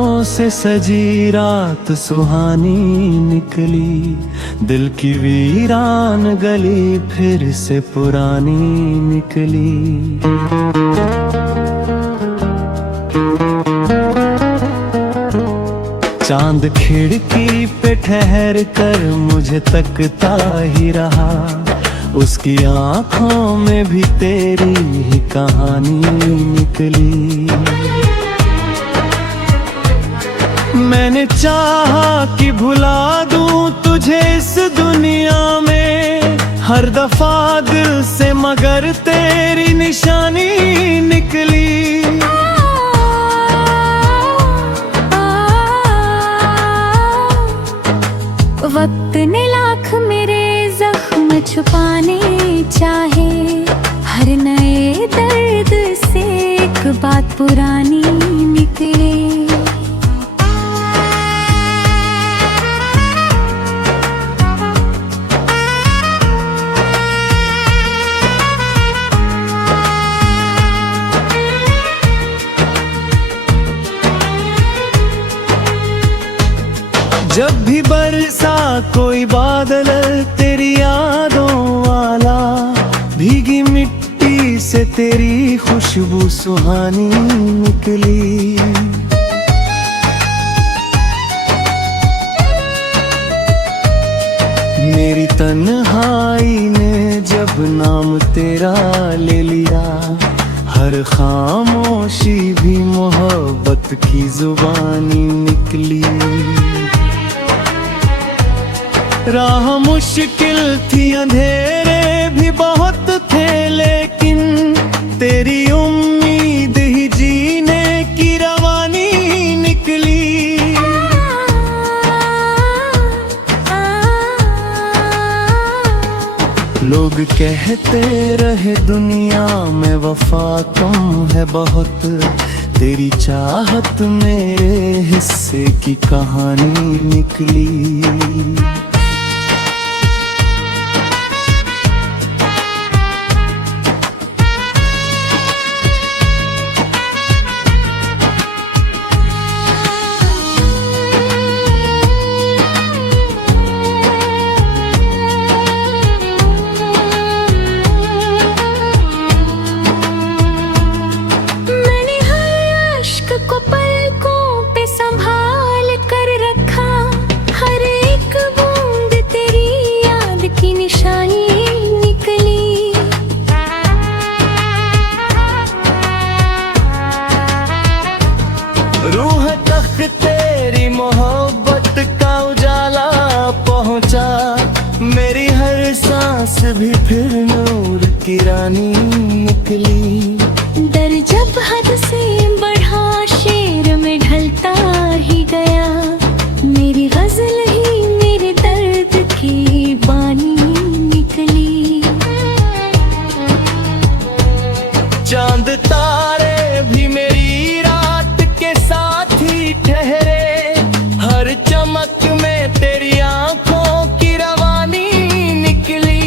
यादों से सजी रात सुहानी निकली, दिल की वीरान गली फिर से पुरानी निकली। चांद खिड़की पे ठहर कर मुझे तकता ही रहा, उसकी आंखों में भी तेरी ही कहानी निकली। मैंने चाहा कि भुला दूं तुझे इस दुनिया में, हर दफा दिल से मगर तेरी निशानी निकली। वक्त ने लाख मेरे जख्म छुपाने चाहे, हर नए दर्द से एक बात पुरानी निकले। जब भी बरसा कोई बादल तेरी यादों वाला, भीगी मिट्टी से तेरी खुशबू सुहानी निकली। मेरी तन्हाई ने जब नाम तेरा ले लिया, हर खामोशी भी मोहब्बत की जुबानी निकली। राह मुश्किल थी, अंधेरे भी बहुत थे, लेकिन तेरी उम्मीद ही जीने की रवानी निकली। लोग कहते रहे दुनिया में वफा कम है बहुत, तेरी चाहत मेरे हिस्से की कहानी निकली। रूह तक तेरी मोहब्बत का उजाला पहुंचा, मेरी हर सांस भी फिर नूर की रानी निकली। डर जब हद से बढ़ा शेर में ढलता ही गया, मेरी गजल ही मेरे दर्द की बानी निकली। चांद तारे भी मेरी रात के साथ ही ठहरे, हर चमक में तेरी आंखों की रवानी निकली।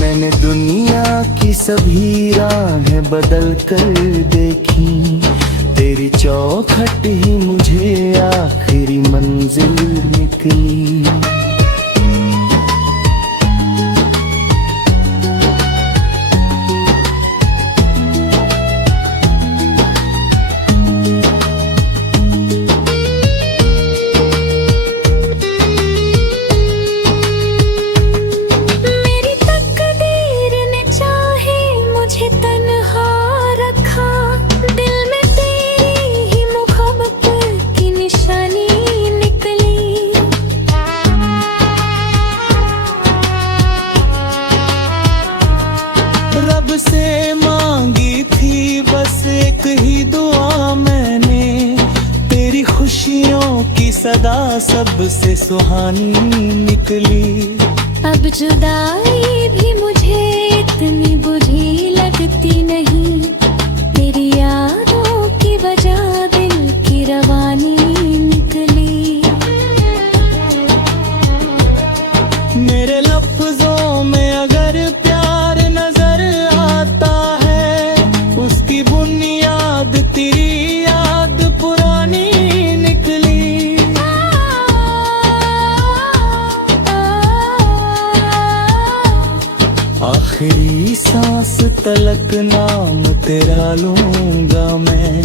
मैंने दुनिया की सभी राहें बदल कर देखी, तेरी चौखट ही मुझे आखिरी मंजिल निकली। रब से मांगी थी बस एक ही दुआ मैंने, तेरी खुशियों की सदा सबसे सुहानी निकली। अब जुदाई भी मुझे इतनी बुरी लगती नहीं, तेरी यादों की वजह दिल की रवानी निकली। मेरे लफ्जों में अगर प्यार नजर आता तलक नाम तेरा लूंगा मैं।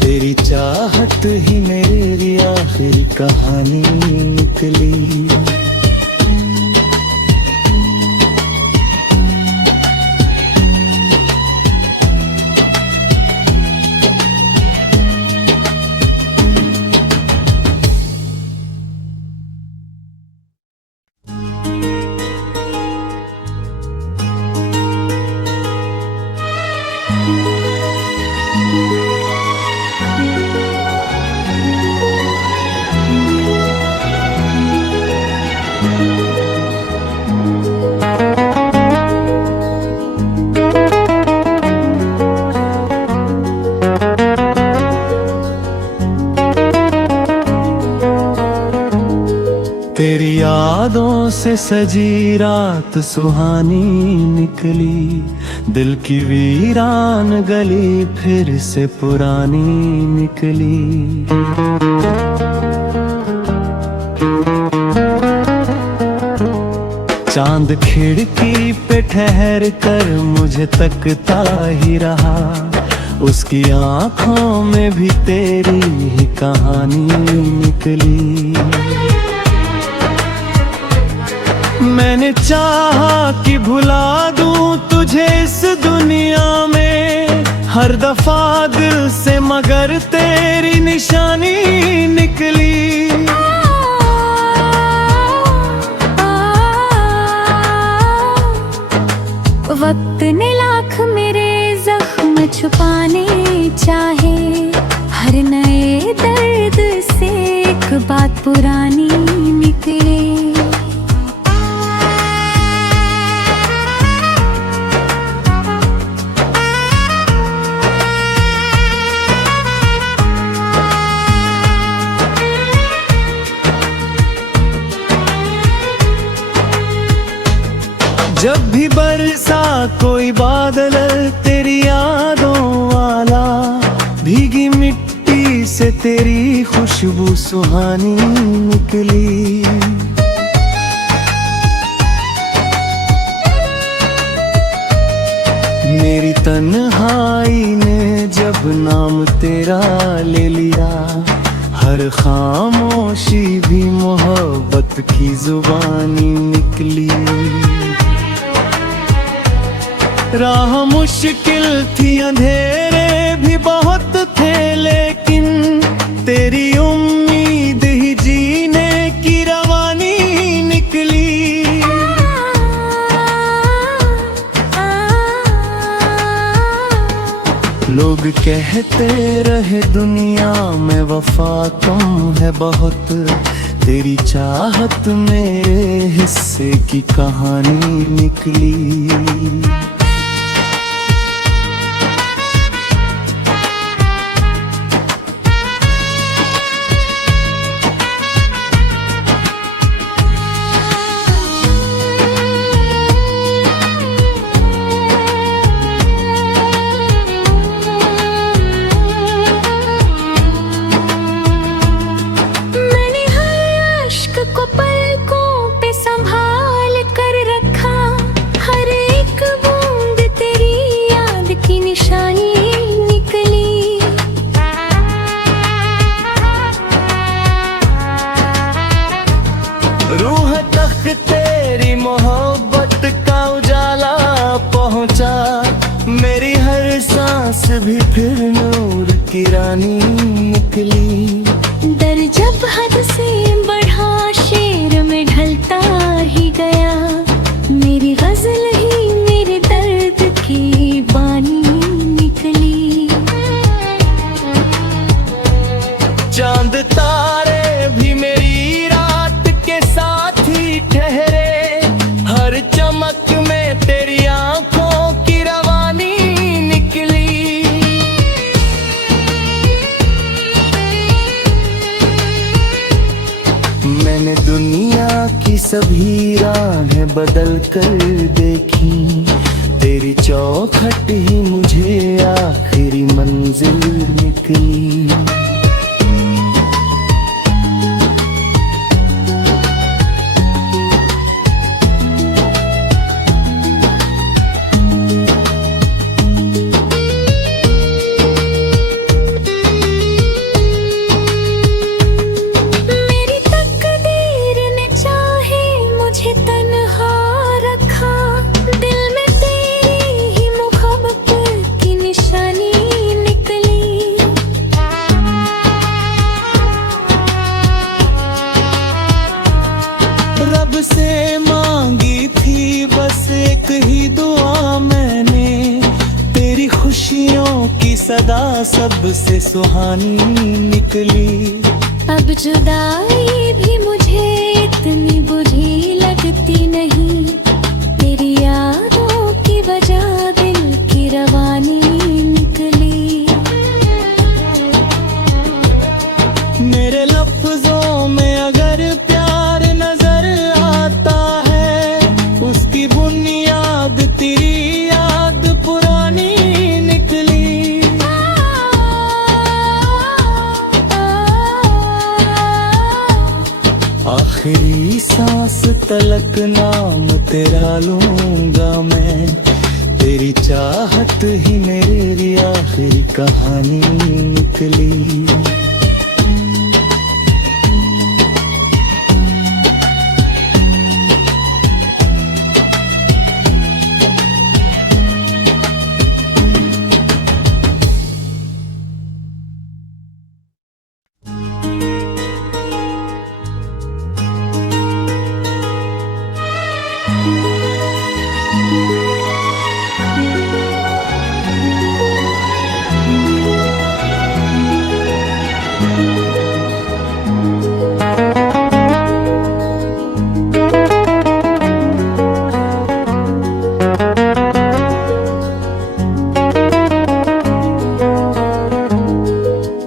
तेरी चाहत ही मेरी आखिरी कहानी निकली। तेरी यादों से सजी रात सुहानी निकली। दिल की वीरान गली फिर से पुरानी निकली। चांद खिड़की पे ठहर कर मुझे तकता ही रहा। उसकी आंखों में भी तेरी ही कहानी निकली। मैंने चाहा कि भुला दूं तुझे इस दुनिया में हर दफा दिल से, मगर तेरी निशानी निकली। वक्त ने लाख मेरे जख्म छुपाने चाहे, हर नए दर्द से एक बात पुरानी निकले। जब भी बरसा कोई बादल तेरी यादों वाला, भीगी मिट्टी से तेरी खुशबू सुहानी निकली। मेरी तन्हाई ने जब नाम तेरा ले लिया, हर खामोशी भी मोहब्बत की जुबानी निकली। राह मुश्किल थी, अंधेरे भी बहुत थे, लेकिन तेरी उम्मीद ही जीने की रवानी निकली। लोग कहते रहे दुनिया में वफा कम है बहुत, तेरी चाहत मेरे हिस्से की कहानी निकली। रूह तक तेरी मोहब्बत का उजाला पहुंचा, मेरी हर सांस भी फिर नूर की रानी निकली। दर जब हद से बढ़ा शेर में ढलता ही गया, मेरी गजल ही मेरे दर्द की बानी निकली। चांद तारे भी मेरी रात के साथ ही ठहरे, हर चमक में तेरी आंखों की रवानी निकली। मैंने दुनिया की सभी राहें बदल कर देखी, तेरी चौखट ही मुझे आखिरी मंजिल निकली। सदा सबसे सुहानी निकली। अब जुदाई भी मुझे इतनी बुरी लगती नहीं, तेरी यादों की वजह दिल की रवानी निकली। मेरे लफ्जों में अगर प्यार नजर आता है, उसकी बुनियाद तेरी याद पुरानी निकली। आखिरी सांस तलक नाम तेरा लूंगा मैं, तेरी चाहत ही मेरी आखिरी कहानी निकली।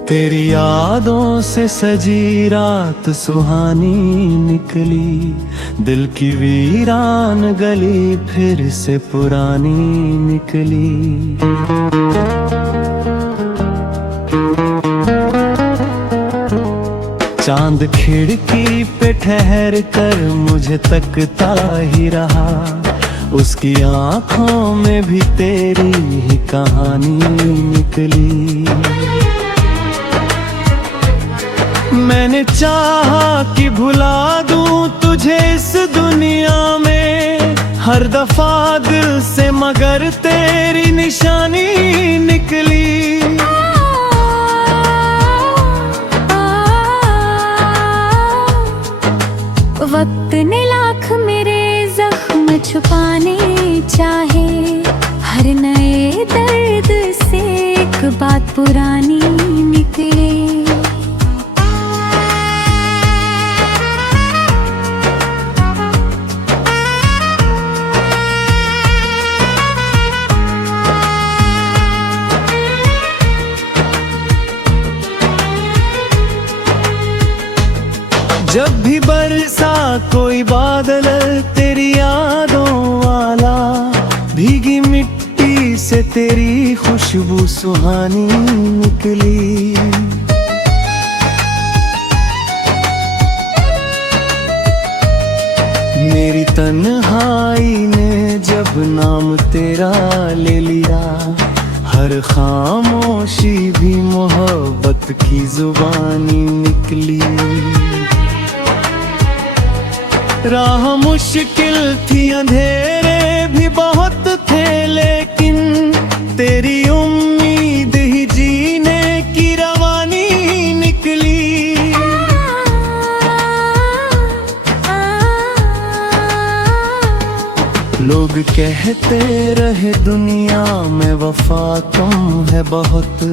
तेरी यादों से सजी रात सुहानी निकली, दिल की वीरान गली फिर से पुरानी निकली। चांद खिड़की पे ठहर कर मुझे तकता ही रहा, उसकी आंखों में भी तेरी ही कहानी निकली। मैंने चाहा कि भुला दूं तुझे इस दुनिया में, हर दफा दिल से मगर तेरी निशानी निकली। वक्त ने लाख मेरे जख्म छुपाने चाहे, हर नए दर्द से एक बात पुरानी निकले। जब भी बरसा कोई बादल तेरी यादों वाला, भीगी मिट्टी से तेरी खुशबू सुहानी निकली। मेरी तन्हाई ने जब नाम तेरा ले लिया, हर खामोशी भी मोहब्बत की जुबानी निकली। राह मुश्किल थी, अंधेरे भी बहुत थे, लेकिन तेरी उम्मीद ही जीने की रवानी निकली। लोग कहते रहे दुनिया में वफा कम है बहुत,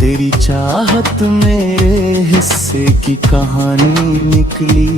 तेरी चाहत मेरे हिस्से की कहानी निकली।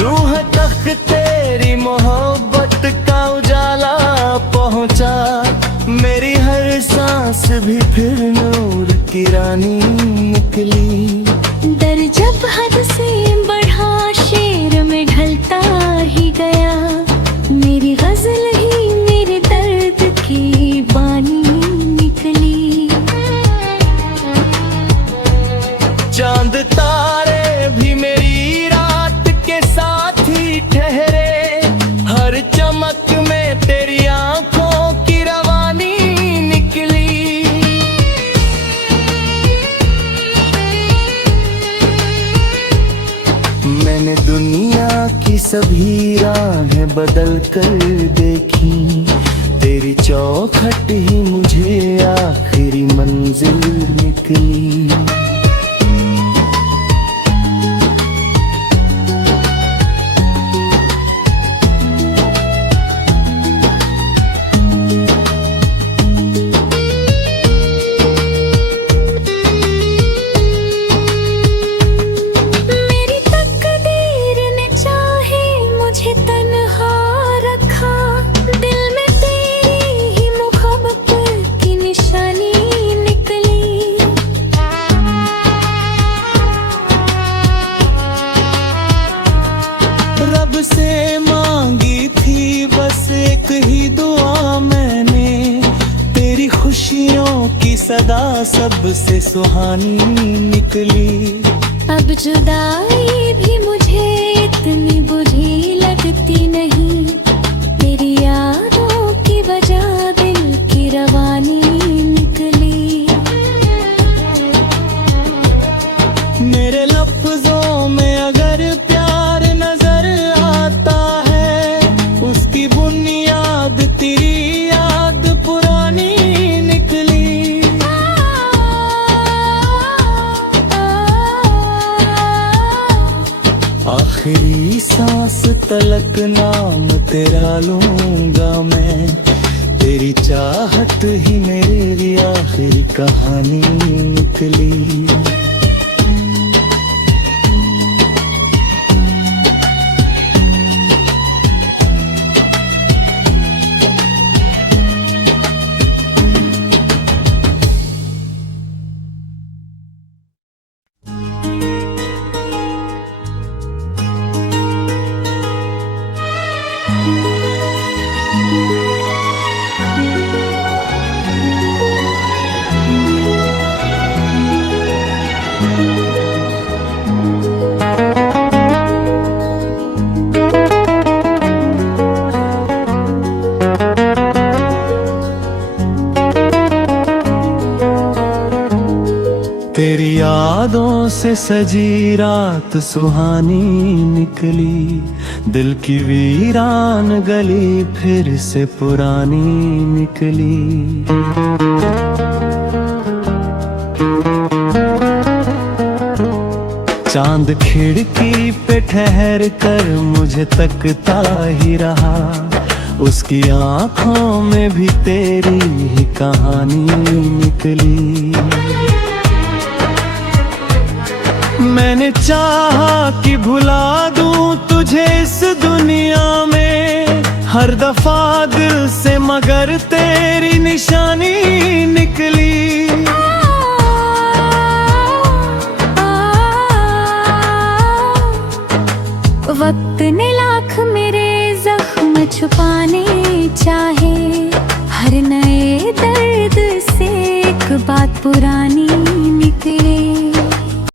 रूह तक तेरी मोहब्बत का उजाला पहुंचा, मेरी हर सांस भी फिर नूर की रानी निकली। दर जब हद से बढ़ा शेर में ढलता ही गया, मेरी गजल ही मेरे दर्द की बानी निकली। चांद तारे भी सभी राहें बदल कर देखी, तेरी चौखट ही मुझे आखिरी मंजिल निकली। से मांगी थी बस एक ही दुआ मैंने, तेरी खुशियों की सदा सबसे सुहानी निकली। अब जुदाई भी मुझे इतनी बुरी लगती नहीं, तेरी यादों की वजह दिल की रवानी निकली। मेरे लफ्जों में अगर प्यार नजर आता है, उसकी बुनियाद तेरी याद पुरानी निकली। आखिरी सांस तलक नाम तेरा लूंगा मैं, तेरी चाहत ही मेरी आखिरी कहानी निकली। तेरी यादों से सजी रात सुहानी निकली, दिल की वीरान गली फिर से पुरानी निकली। चांद खिड़की पे ठहर कर मुझे तकता ही रहा, उसकी आंखों में भी तेरी ही कहानी निकली। मैंने चाहा कि भुला दूं तुझे इस दुनिया में, हर दफा दिल से मगर तेरी निशानी निकली। वक्त ने लाख मेरे जख्म छुपाने चाहे, हर नए दर्द से एक बात पुरानी